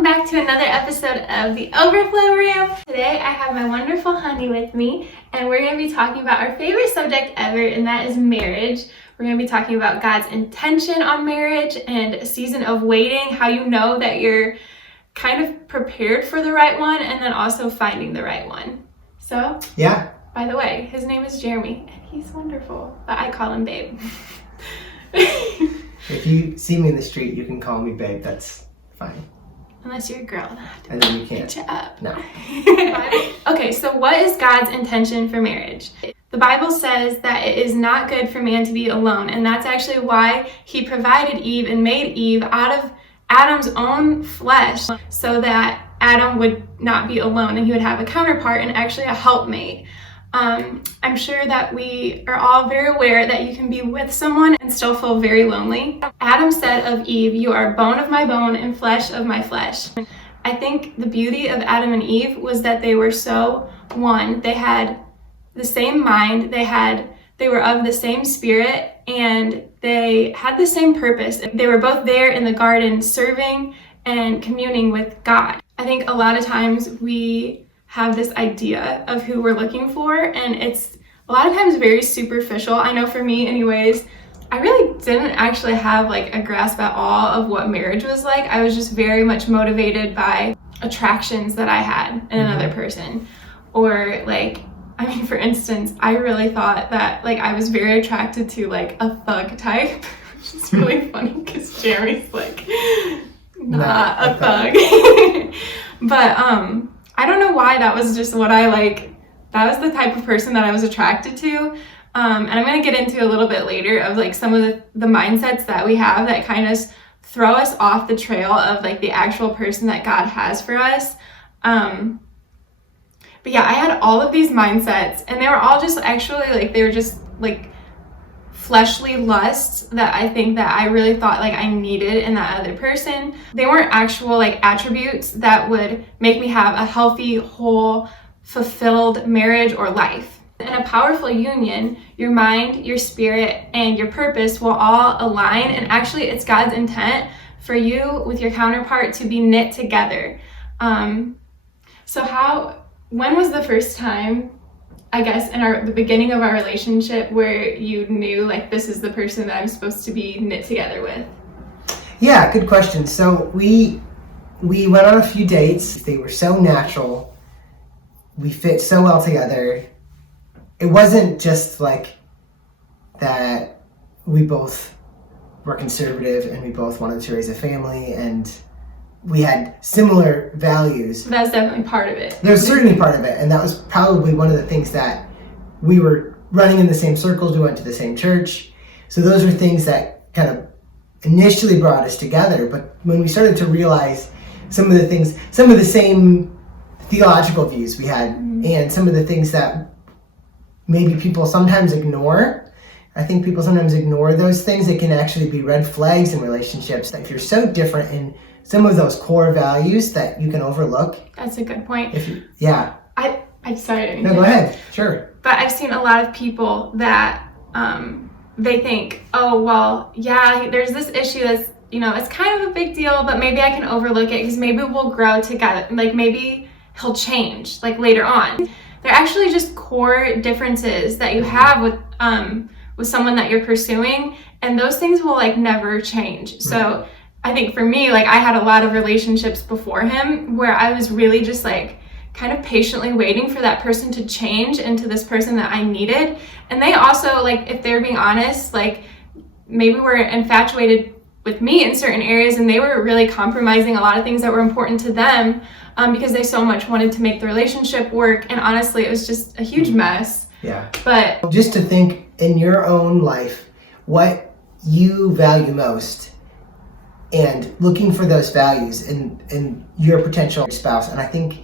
welcome back to another episode of the Overflow Room. Today I have my wonderful honey with me, and we're going to be talking about our favorite subject ever, and that is marriage. We're going to be talking about God's intention on marriage and a season of waiting, how you know that you're kind of prepared for the right one, and then also finding the right one. So, yeah. By the way, his name is Jeremy, and he's wonderful, but I call him Babe. If you see me in the street, you can call me Babe. That's fine. Unless you're a girl, and then you can't. Get you up. No. Okay, so what is God's intention for marriage? The Bible says that it is not good for man to be alone, and that's actually why he provided Eve and made Eve out of Adam's own flesh so that Adam would not be alone and he would have a counterpart and actually a helpmate. I'm sure that we are all very aware that you can be with someone and still feel very lonely. Adam said of Eve, "You are bone of my bone and flesh of my flesh." I think the beauty of Adam and Eve was that they were so one. They had the same mind, they were of the same spirit, and they had the same purpose. They were both there in the garden serving and communing with God. I think a lot of times we have this idea of who we're looking for, and it's a lot of times very superficial. I know for me anyways, I really didn't actually have like a grasp at all of what marriage was like. I was just very much motivated by attractions that I had in another person. Or like, I mean, for instance, I really thought that like I was very attracted to like a thug type, which is really funny because Jeremy's like not a thug. But I don't know why that was just what that was the type of person that I was attracted to. And I'm going to get into a little bit later of like some of the mindsets that we have that kind of throw us off the trail of like the actual person that God has for us. But yeah, I had all of these mindsets, and they were all just actually like, they were just like fleshly lusts that I think that I really thought like I needed in that other person. They weren't actual like attributes that would make me have a healthy, whole, fulfilled marriage or life. In a powerful union, your mind, your spirit, and your purpose will all align, and actually it's God's intent for you with your counterpart to be knit together. When was the first time, I guess, in the beginning of our relationship where you knew like this is the person that I'm supposed to be knit together with? Yeah, good question. So we went on a few dates. They were so natural. We fit so well together. It wasn't just like that we both were conservative and we both wanted to raise a family and we had similar values. That's definitely part of it. There's certainly part of it, and that was probably one of the things that we were running in the same circles. We went to the same church. So those are things that kind of initially brought us together. But when we started to realize some of the same theological views we had, and some of the things that maybe people sometimes ignore, I think people sometimes ignore those things. They can actually be red flags in relationships. If you're so different in some of those core values that you can overlook. That's a good point. I'm sorry. No, go ahead. Sure. But I've seen a lot of people that they think, oh, well, yeah, there's this issue that's, it's kind of a big deal, but maybe I can overlook it because maybe we'll grow together. Like maybe he'll change like later on. They're actually just core differences that you have with someone that you're pursuing, and those things will like never change. Right. So I think for me, like I had a lot of relationships before him where I was really just like kind of patiently waiting for that person to change into this person that I needed. And they also, like, if they're being honest, like maybe were infatuated with me in certain areas, and they were really compromising a lot of things that were important to them because they so much wanted to make the relationship work. And honestly, it was just a huge mess. Yeah. But just to think in your own life, what you value most, and looking for those values in your potential spouse. And I think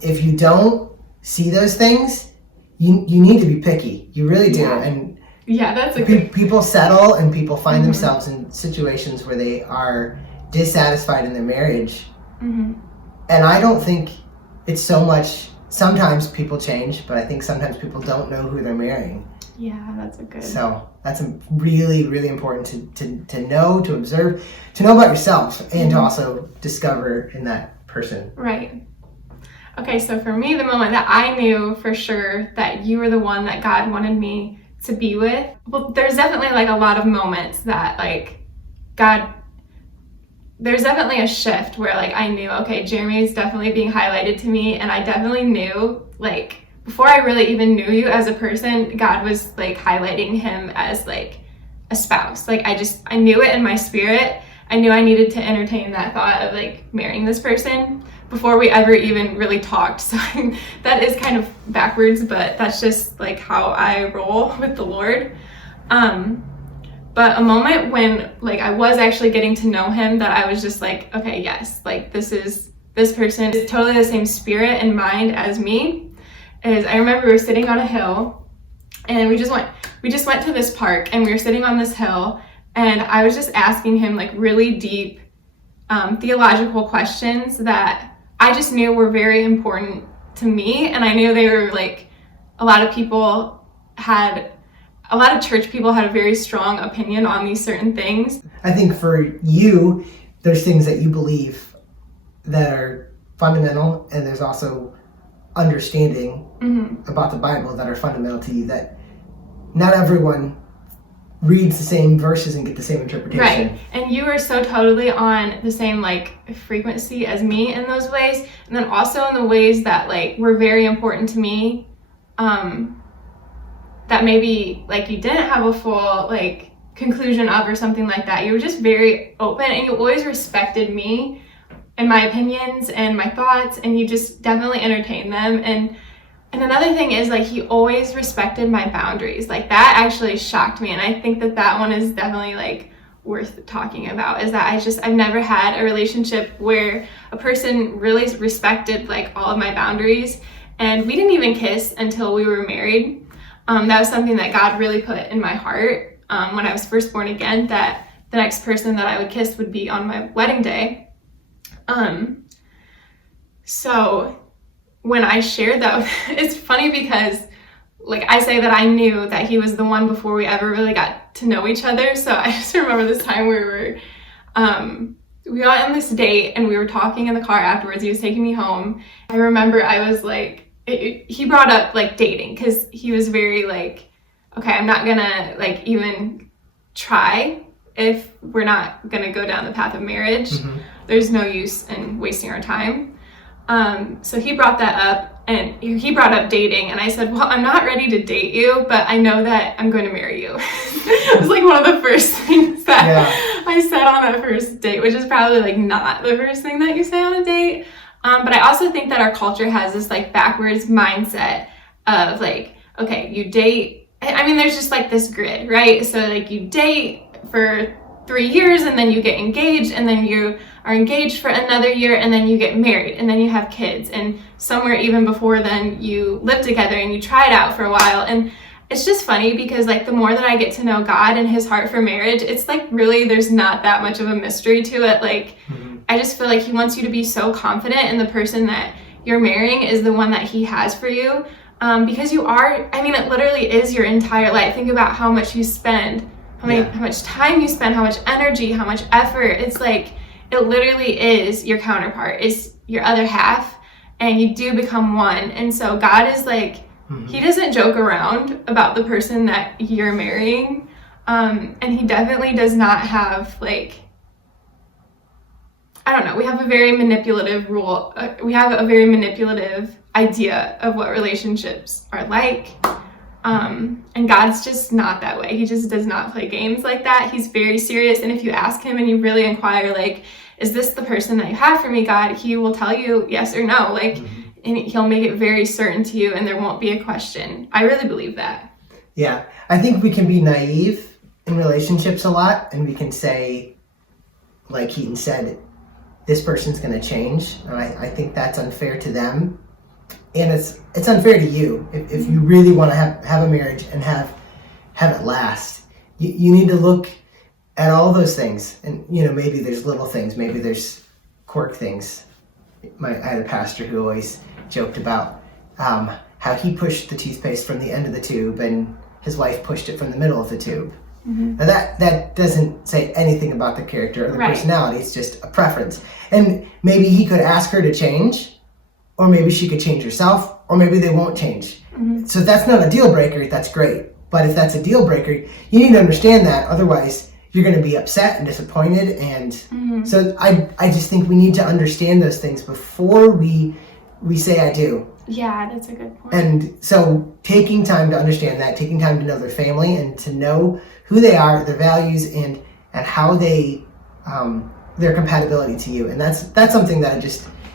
if you don't see those things, you need to be picky. You really do. Yeah. And yeah, that's people settle, and people find themselves in situations where they are dissatisfied in their marriage. And I don't think it's so much, sometimes people change, but I think sometimes people don't know who they're marrying. Yeah, that's a good. So that's really, really important to know, to observe, to know about yourself, and to also discover in that person. Right. Okay, so for me, the moment that I knew for sure that you were the one that God wanted me to be with, well, there's definitely like a lot of moments that like there's definitely a shift where like I knew, okay, Jeremy is definitely being highlighted to me, and I definitely knew, like, before I really even knew you as a person, God was like highlighting him as like a spouse. Like I knew it in my spirit. I knew I needed to entertain that thought of like marrying this person before we ever even really talked. So that is kind of backwards, but that's just like how I roll with the Lord. But a moment when like I was actually getting to know him, that I was just like, okay, yes, like this person is totally the same spirit and mind as me. Is I remember we were sitting on a hill, and we just went to this park, and we were sitting on this hill, and I was just asking him like really deep theological questions that I just knew were very important to me, and I knew they were like a lot of church people had a very strong opinion on these certain things. I think for you, there's things that you believe that are fundamental, and there's also understanding about the Bible that are fundamental to you, that not everyone reads the same verses and get the same interpretation. Right. And you were so totally on the same like frequency as me in those ways. And then also in the ways that like were very important to me, that maybe like you didn't have a full like conclusion of or something like that. You were just very open, and you always respected me and my opinions and my thoughts, and you just definitely entertained them. And another thing is like he always respected my boundaries. Like that actually shocked me, and I think that one is definitely like worth talking about, is that I've never had a relationship where a person really respected like all of my boundaries. And we didn't even kiss until we were married. That was something that God really put in my heart when I was first born again, that the next person that I would kiss would be on my wedding day. So when I shared that, it's funny because like I say that I knew that he was the one before we ever really got to know each other. So I just remember this time where we went on this date, and we were talking in the car afterwards. He was taking me home. I remember I was like, he brought up like dating, because he was very like, okay, I'm not gonna like even try if we're not gonna go down the path of marriage. There's no use in wasting our time. So he brought that up, and he brought up dating, and I said, well, I'm not ready to date you, but I know that I'm going to marry you. It was like one of the first things that I said on that first date, which is probably like not the first thing that you say on a date. But I also think that our culture has this like backwards mindset of like, okay, you date. I mean, there's just like this grid, right? So like you date for 3 years, and then you get engaged, and then you are engaged for another year, and then you get married, and then you have kids, and somewhere even before then you live together and you try it out for a while. And it's just funny because like the more that I get to know God and his heart for marriage, it's like really there's not that much of a mystery to it. Like I just feel like he wants you to be so confident in the person that you're marrying is the one that he has for you, because you are, I mean, it literally is your entire life. Think about how much you spend, how much time you spend, how much energy, how much effort. It's like it literally is your counterpart, is your other half, and you do become one. And so God is like, he doesn't joke around about the person that you're marrying, and he definitely does not have like, I don't know, we have a very manipulative idea of what relationships are like. And God's just not that way. He just does not play games like that. He's very serious. And if you ask him and you really inquire, like, is this the person that you have for me, God? He will tell you yes or no. Like, and he'll make it very certain to you, and there won't be a question. I really believe that. Yeah. I think we can be naive in relationships a lot, and we can say, like Keaton said, this person's going to change. And I think that's unfair to them. And it's unfair to you. If you really want to have a marriage and have it last, you need to look at all those things. And, you know, maybe there's little things, maybe there's quirk things. I had a pastor who always joked about how he pushed the toothpaste from the end of the tube and his wife pushed it from the middle of the tube. Now that doesn't say anything about the character or the personality. It's just a preference. And maybe he could ask her to change, or maybe she could change herself, or maybe they won't change. So if that's not a deal breaker, that's great. But if that's a deal breaker, you need to understand that. Otherwise, you're going to be upset and disappointed. And so I just think we need to understand those things before we say I do. Yeah, that's a good point. And so taking time to understand that, taking time to know their family and to know who they are, their values, and how they, their compatibility to you. And that's something that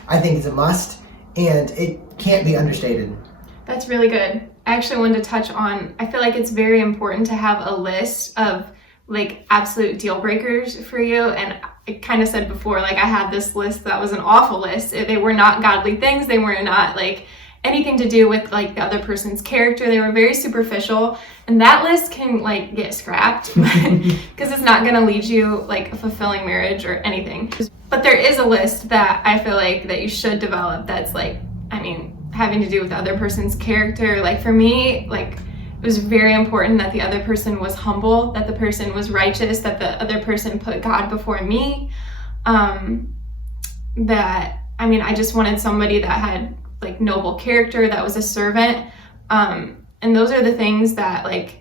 I think is a must, and it can't be understated. That's really good. I actually wanted to touch on, I feel like it's very important to have a list of like absolute deal breakers for you. And I kind of said before, like I had this list that was an awful list. They were not godly things. They were not like anything to do with like the other person's character. They were very superficial, and that list can like get scrapped because it's not going to lead you like a fulfilling marriage or anything. But there is a list that I feel like that you should develop that's like, I mean, having to do with the other person's character. Like for me, like it was very important that the other person was humble, that the person was righteous, that the other person put God before me. That, I mean, I just wanted somebody that had like noble character, that was a servant. And those are the things that like,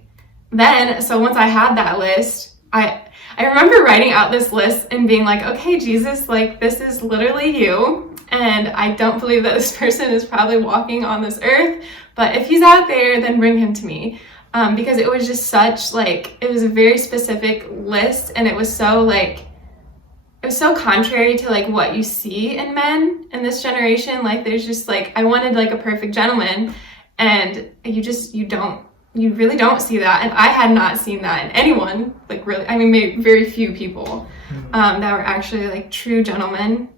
then, so once I had that list, I remember writing out this list and being like, okay, Jesus, like this is literally you. And I don't believe that this person is probably walking on this earth, but if he's out there, then bring him to me. Because it was just such like, it was a very specific list, and it was so like, it was so contrary to like what you see in men in this generation. Like there's just like, I wanted like a perfect gentleman, and you really don't see that. And I had not seen that in anyone, like really, I mean, maybe very few people that were actually like true gentlemen,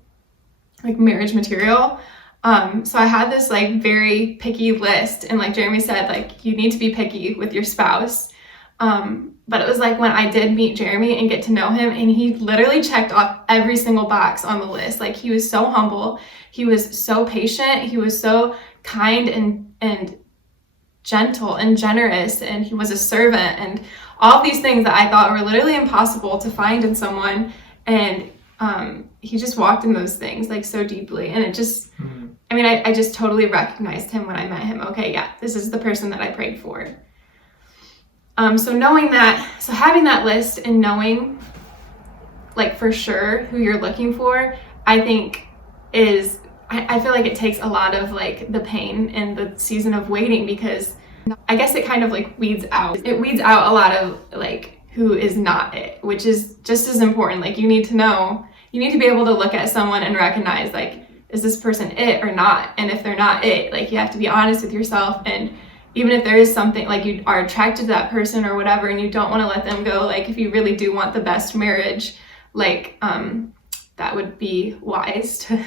like marriage material. So I had this like very picky list, and like Jeremy said, like you need to be picky with your spouse. But it was like when I did meet Jeremy and get to know him, and he literally checked off every single box on the list. Like he was so humble, he was so patient, he was so kind and gentle and generous, and he was a servant, and all these things that I thought were literally impossible to find in someone. And he just walked in those things like so deeply, and it just, I mean, I just totally recognized him when I met him. Okay, yeah, this is the person that I prayed for. So knowing that, so having that list and knowing like for sure who you're looking for, I think is, I feel like it takes a lot of like the pain in the season of waiting, because I guess it kind of like weeds out a lot of like who is not it, which is just as important. Like you need to know, you need to be able to look at someone and recognize like, is this person it or not? And if they're not it, like you have to be honest with yourself. And even if there is something like you are attracted to that person or whatever, and you don't want to let them go, like if you really do want the best marriage, like that would be wise to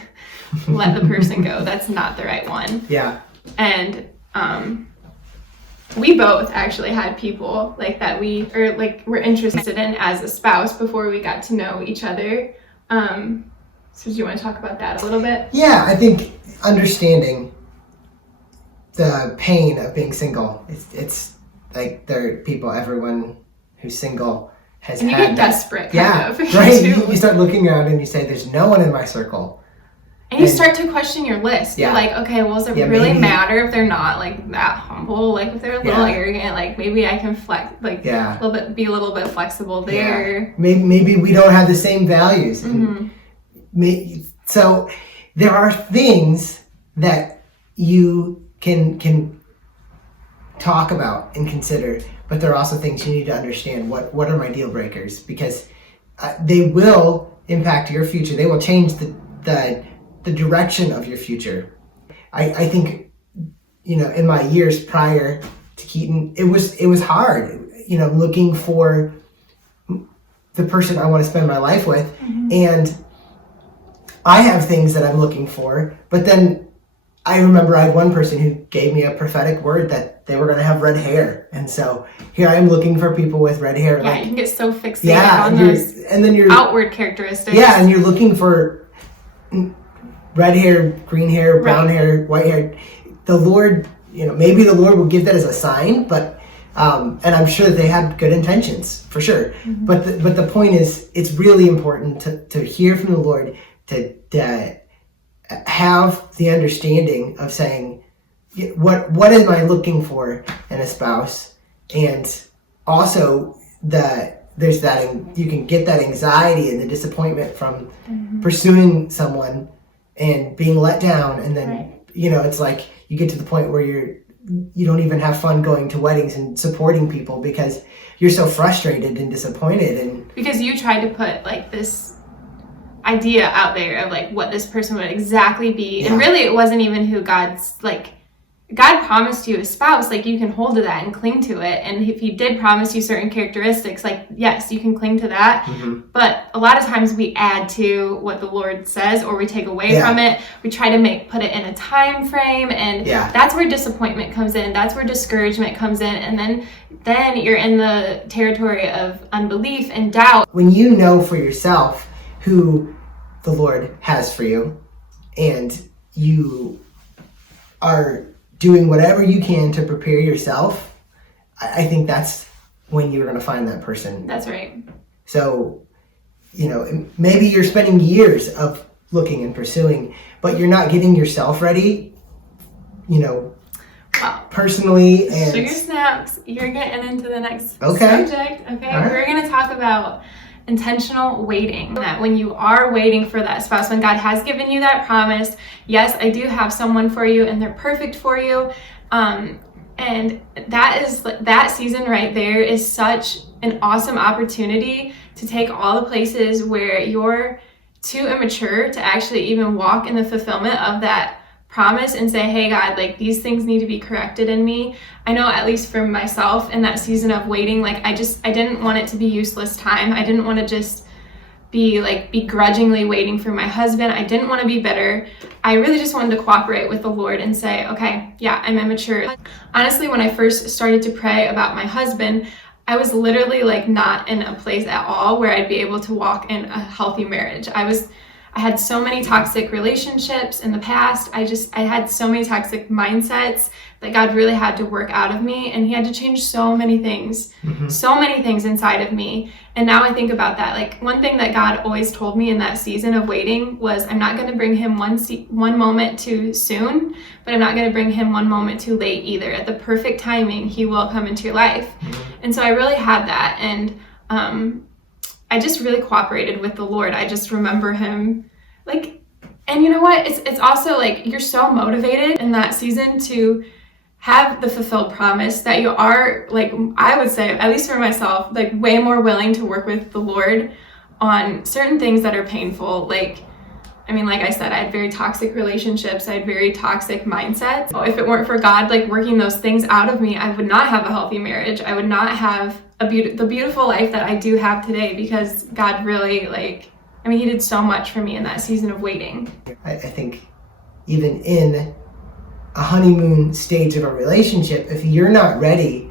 let the person go. That's not the right one. Yeah. And we both actually had people like that we were interested in as a spouse before we got to know each other. So do you want to talk about that a little bit? Yeah, I think understanding the pain of being single, it's like there are people, everyone who's single has and you had get desperate kind yeah, of. right. You start looking around and you say, there's no one in my circle. And you start to question your list. Yeah. You're like, okay, well, does it really matter if they're not like that humble? Like if they're a little arrogant, like maybe I can flex, like be a little bit flexible there. Yeah. Maybe we don't have the same values. So there are things that you can talk about and consider, but there are also things you need to understand. What are my deal breakers? Because they will impact your future. They will change the direction of your future. I think, in my years prior to Keaton, it was hard, looking for the person I want to spend my life with. And I have things that I'm looking for, but then I remember I had one person who gave me a prophetic word that they were going to have red hair. And so here I am looking for people with red hair. Yeah, you can get so fixated on those outward characteristics. Yeah, and you're looking for red hair, green hair, brown hair, white hair. The Lord, maybe the Lord will give that as a sign, but And I'm sure that they had good intentions, for sure. Mm-hmm. But the point is, it's really important to hear from the Lord, to have the understanding of saying, what am I looking for in a spouse? And also there's that, you can get that anxiety and the disappointment from pursuing someone and being let down, and then it's like you get to the point where you don't even have fun going to weddings and supporting people because you're so frustrated and disappointed, and because you tried to put like this idea out there of like what this person would exactly be, and really it wasn't even who God promised you a spouse. Like, you can hold to that and cling to it, and if he did promise you certain characteristics, like, yes, you can cling to that. But a lot of times we add to what the Lord says, or we take away from it. We try to put it in a time frame, and that's where disappointment comes in. That's where discouragement comes in, and then you're in the territory of unbelief and doubt. When you know for yourself who the Lord has for you, and you are doing whatever you can to prepare yourself, I think that's when you're going to find that person. That's right. So, maybe you're spending years of looking and pursuing, but you're not getting yourself ready, personally. And sugar snaps, you're getting into the next subject. Okay, right. We're going to talk about intentional waiting. That when you are waiting for that spouse, when God has given you that promise, yes, I do have someone for you and they're perfect for you, and that season right there is such an awesome opportunity to take all the places where you're too immature to actually even walk in the fulfillment of that promise and say, hey God, like, these things need to be corrected in me. I know, at least for myself, in that season of waiting, like, I didn't want it to be useless time. I didn't want to just be like begrudgingly waiting for my husband. I didn't want to be bitter. I really just wanted to cooperate with the Lord and say, okay, yeah, I'm immature. Honestly, when I first started to pray about my husband, I was literally like not in a place at all where I'd be able to walk in a healthy marriage. I had so many toxic relationships in the past. I had so many toxic mindsets that God really had to work out of me, and he had to change so many things inside of me. And now I think about that. Like, one thing that God always told me in that season of waiting was, I'm not going to bring him one moment too soon, but I'm not going to bring him one moment too late either. At the perfect timing, he will come into your life. And so I really had that. And I just really cooperated with the Lord. I just remember him, like, and you know what? It's also like, you're so motivated in that season to have the fulfilled promise that you are, like, I would say, at least for myself, like, way more willing to work with the Lord on certain things that are painful. Like I said, I had very toxic relationships. I had very toxic mindsets. If it weren't for God, like, working those things out of me, I would not have a healthy marriage. I would not have the beautiful life that I do have today, because God really, he did so much for me in that season of waiting. I think even in a honeymoon stage of a relationship, if you're not ready,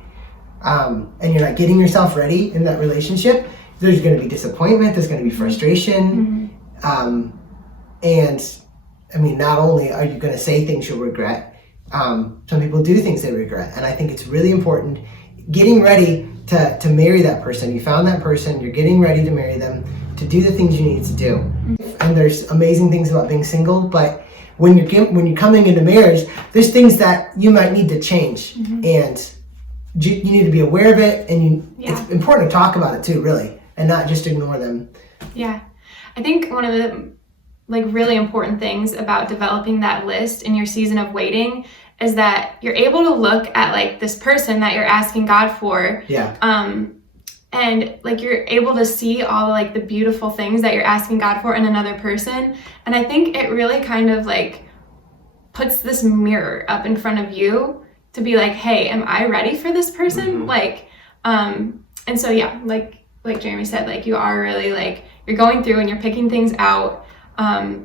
and you're not getting yourself ready in that relationship, there's going to be disappointment, there's going to be frustration. And not only are you going to say things you'll regret, some people do things they regret. And I think it's really important getting ready to marry that person. You found that person, you're getting ready to marry them, to do the things you need to do. And there's amazing things about being single, but when you're coming into marriage, there's things that you might need to change, and you need to be aware of it, and it's important to talk about it too, really, and not just ignore them. Yeah, I think one of the really important things about developing that list in your season of waiting is that you're able to look at this person that you're asking God for. And you're able to see all the beautiful things that you're asking God for in another person. And I think it really kind of puts this mirror up in front of you to be like, hey, am I ready for this person? And so like Jeremy said, you are really you're going through and you're picking things out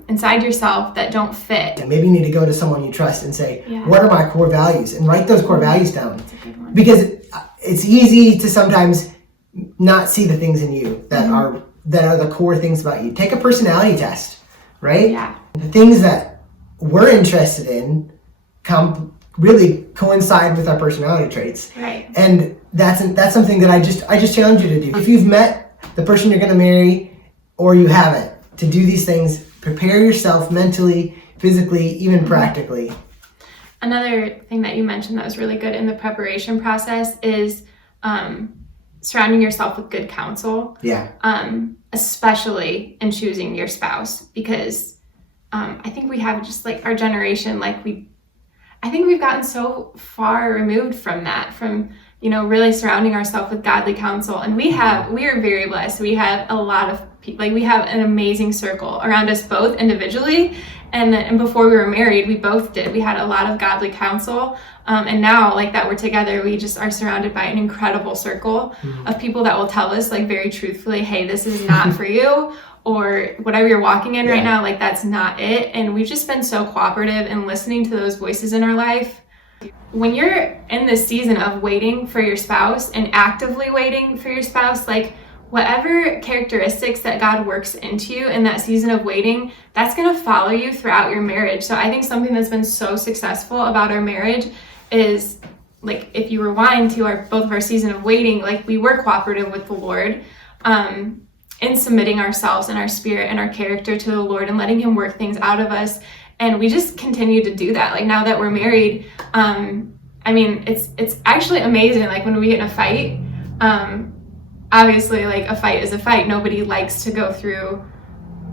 inside yourself that don't fit. And maybe you need to go to someone you trust and say, what are my core values? And write those core values down. That's a good one. Because it's easy to sometimes not see the things in you that are the core things about you. Take a personality test, right? Yeah. The things that we're interested in really coincide with our personality traits. Right. And that's something that I just challenge you to do. If you've met the person you're going to marry or you haven't, to do these things, prepare yourself mentally, physically, even practically. Another thing that you mentioned that was really good in the preparation process is surrounding yourself with good counsel. Yeah. Especially in choosing your spouse, because I think we have just like our generation, I think we've gotten so far removed from that, from really surrounding ourselves with godly counsel. And we are very blessed. We have a lot of people, we have an amazing circle around us, both individually and before we were married, we both did. We had a lot of godly counsel. And now, that we're together, we just are surrounded by an incredible circle of people that will tell us, very truthfully, hey, this is not for you, or whatever you're walking in right now, that's not it. And we've just been so cooperative in listening to those voices in our life. When you're in this season of waiting for your spouse and actively waiting for your spouse, whatever characteristics that God works into you in that season of waiting, that's going to follow you throughout your marriage. So I think something that's been so successful about our marriage is, if you rewind to both of our season of waiting, we were cooperative with the Lord in submitting ourselves and our spirit and our character to the Lord and letting him work things out of us. And we just continue to do that. Now that we're married, it's actually amazing. When we get in a fight, obviously, a fight is a fight. Nobody likes to go through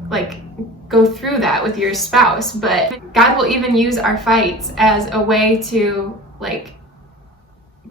that with your spouse, but God will even use our fights as a way to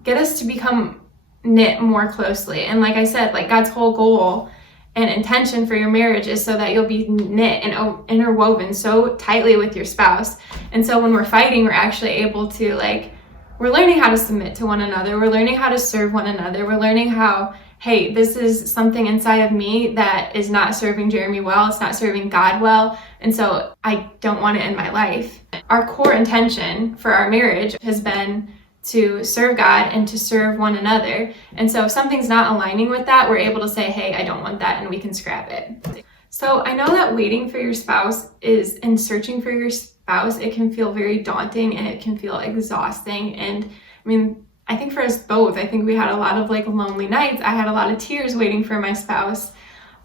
get us to become knit more closely. And like I said, God's whole goal and intention for your marriage is so that you'll be knit and interwoven so tightly with your spouse. And so when we're fighting, we're actually able to we're learning how to submit to one another. We're learning how to serve one another. We're learning how, hey, this is something inside of me that is not serving Jeremy well. It's not serving God well. And so I don't want it in my life. Our core intention for our marriage has been to serve God and to serve one another. And so if something's not aligning with that, we're able to say, hey, I don't want that, and we can scrap it. So I know that waiting for your spouse and searching for your spouse, it can feel very daunting and it can feel exhausting. And I think for us both, I think we had a lot of lonely nights. I had a lot of tears waiting for my spouse.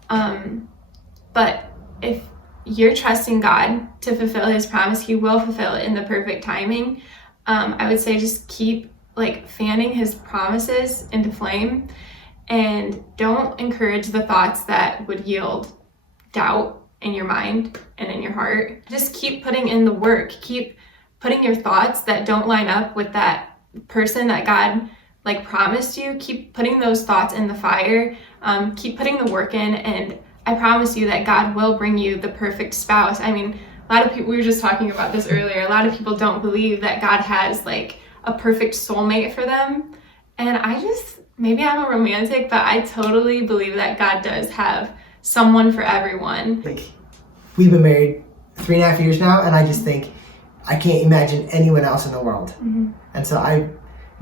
But if you're trusting God to fulfill his promise, he will fulfill it in the perfect timing. I would say just keep fanning his promises into flame, and don't encourage the thoughts that would yield doubt in your mind and in your heart. Just keep putting in the work. Keep putting your thoughts that don't line up with that person that God promised you. Keep putting those thoughts in the fire. Keep putting the work in, and I promise you that God will bring you the perfect spouse. A lot of people, we were just talking about this earlier, a lot of people don't believe that God has a perfect soulmate for them. And maybe I'm a romantic, but I totally believe that God does have someone for everyone. We've been married 3.5 years now, and I just think I can't imagine anyone else in the world. Mm-hmm. And so I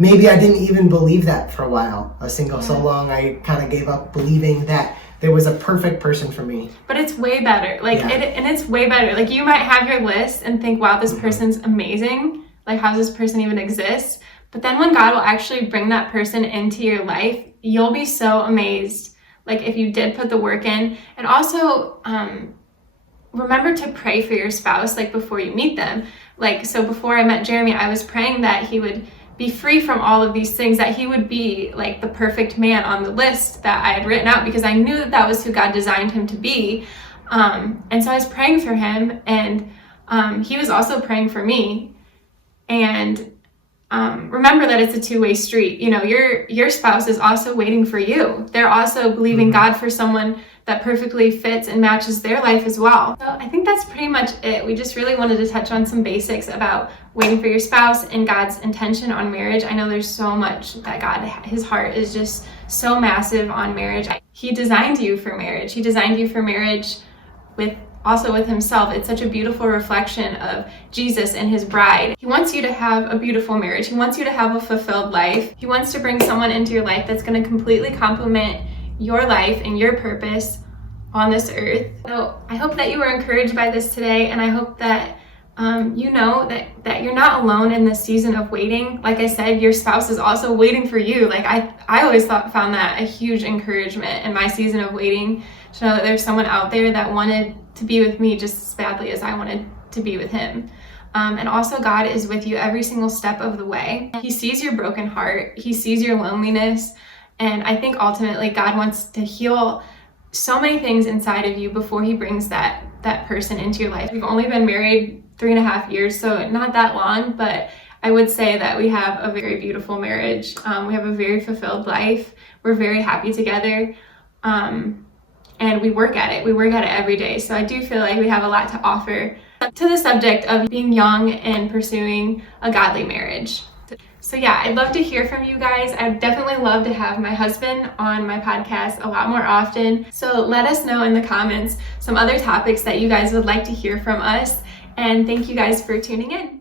didn't even believe that for a while. I was single so long, I kind of gave up believing that there was a perfect person for me. But it's way better. It's way better. You might have your list and think, wow, this person's amazing. How does this person even exist? But then when God will actually bring that person into your life, you'll be so amazed. If you did put the work in. And also, remember to pray for your spouse, before you meet them. So before I met Jeremy, I was praying that he would be free from all of these things, that he would be the perfect man on the list that I had written out, because I knew that was who God designed him to be. And so I was praying for him, and he was also praying for me. And remember that it's a two-way street. Your spouse is also waiting for you. They're also believing God for someone that perfectly fits and matches their life as well. So I think that's pretty much it. We just really wanted to touch on some basics about waiting for your spouse and God's intention on marriage. I know there's so much that God, his heart is just so massive on marriage. He designed you for marriage. He designed you for marriage with himself. It's such a beautiful reflection of Jesus and his bride. He wants you to have a beautiful marriage. He wants you to have a fulfilled life. He wants to bring someone into your life that's going to completely complement your life and your purpose on this earth. So I hope that you were encouraged by this today, and I hope that you know that you're not alone in this season of waiting. Like I said, your spouse is also waiting for you. Like I always found that a huge encouragement in my season of waiting, to know that there's someone out there that wanted to be with me just as badly as I wanted to be with him. And also, God is with you every single step of the way. He sees your broken heart. He sees your loneliness. And I think ultimately God wants to heal so many things inside of you before he brings that person into your life. We've only been married 3.5 years, so not that long, but I would say that we have a very beautiful marriage. We have a very fulfilled life. We're very happy together. And we work at it. We work at it every day. So I do feel like we have a lot to offer to the subject of being young and pursuing a godly marriage. So yeah, I'd love to hear from you guys. I'd definitely love to have my husband on my podcast a lot more often. So let us know in the comments some other topics that you guys would like to hear from us. And thank you guys for tuning in.